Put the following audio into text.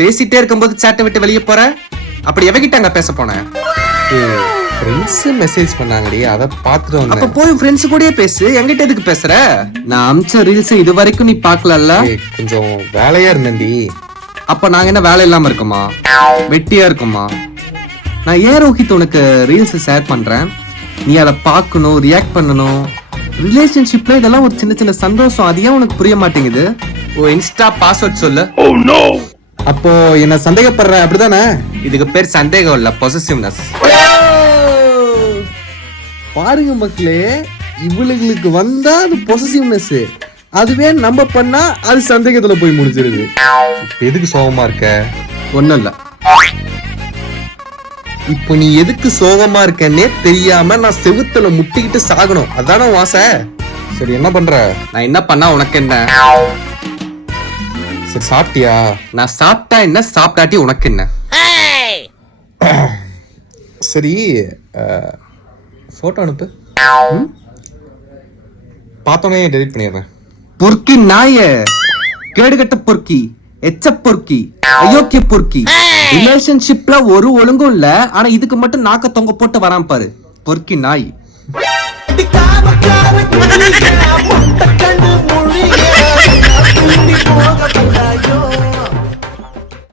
பேசிட்டே இருக்கும்போது சேட்டை விட்டு வெளியே போற. அப்படி எவகிட்ட அங்க பேச போன? ஃப்ரெண்ட்ஸ் மெசேஜ் பண்ணாங்கடி, அத பாத்துட்டு வந்தேன். அப்ப போய் ஃப்ரெண்ட்ஸ் கூடயே பேசு, என்கிட்ட எதுக்கு பேசுற? நான் அமிச்ச ரீல்ஸ் இது வரைக்கும் நீ பாக்கலல்ல? கொஞ்சம் வேலையா இருந்தேன்டி. அப்ப நாங்க என்ன வேலை இல்லாம இருக்குமா, வெட்டியா இருக்குமா? நான் ஏன் ரோஹித் உனக்கு ரீல்ஸ் ஷேர் பண்றேன், நீ அதை பார்க்கணும், ரியாக்ட் பண்ணணும். ரிலேஷன்ஷிப்ல இதெல்லாம் ஒரு சின்ன சின்ன சந்தோஷம். அது ஏன் உனக்கு புரிய மாட்டேங்குது? ஓ இன்ஸ்டா பாஸ்வேர்ட் சொல்லு. அப்போ என்ன சந்தேகப்படுற அப்படிதானே? இதுக்கு பேர் சந்தேகம் இல்ல, பொசசிவ்னஸ். பாருங்க மக்களே, இவளுங்களுக்கு வந்தா அது பொசசிவ்னஸ், அதுவே நம்ம பண்ணா அது சந்தேகத்துல போய் முடிஞ்சிருது. எதுக்கு சோகமா இருக்க? ஒண்ணும் இல்ல. இப்போ நீ எதுக்கு சோகமா இருக்கன்னே தெரியாம நான் செவுத்துல முட்டிக்கிட்டு சாகணும், அதான வாச? சரி என்ன பண்ற? நான் என்ன பண்ணா உனக்கு என்ன? சரி சாப்பிட்டியா? நான் சாப்பிட்டா என்ன, சாப்பிட்டாட்டி உனக்கு என்ன? சரி போட்டோ அனுப்பு, பார்த்தோன்னே டெலிட் பண்ணிடுறேன். பொறுக்கி நாய, கேடுகட்ட பொறுக்கி, எச்ச பொறுக்கி, அயோக்கிய பொறுக்கி. ரிலேஷன்ஷிப்ல ஒரு ஒழுங்கும் இல்ல, ஆனா இதுக்கு மட்டும் நாக்க தொங்க போட்டு வரான் பாரு, பொறுக்கி நாய்.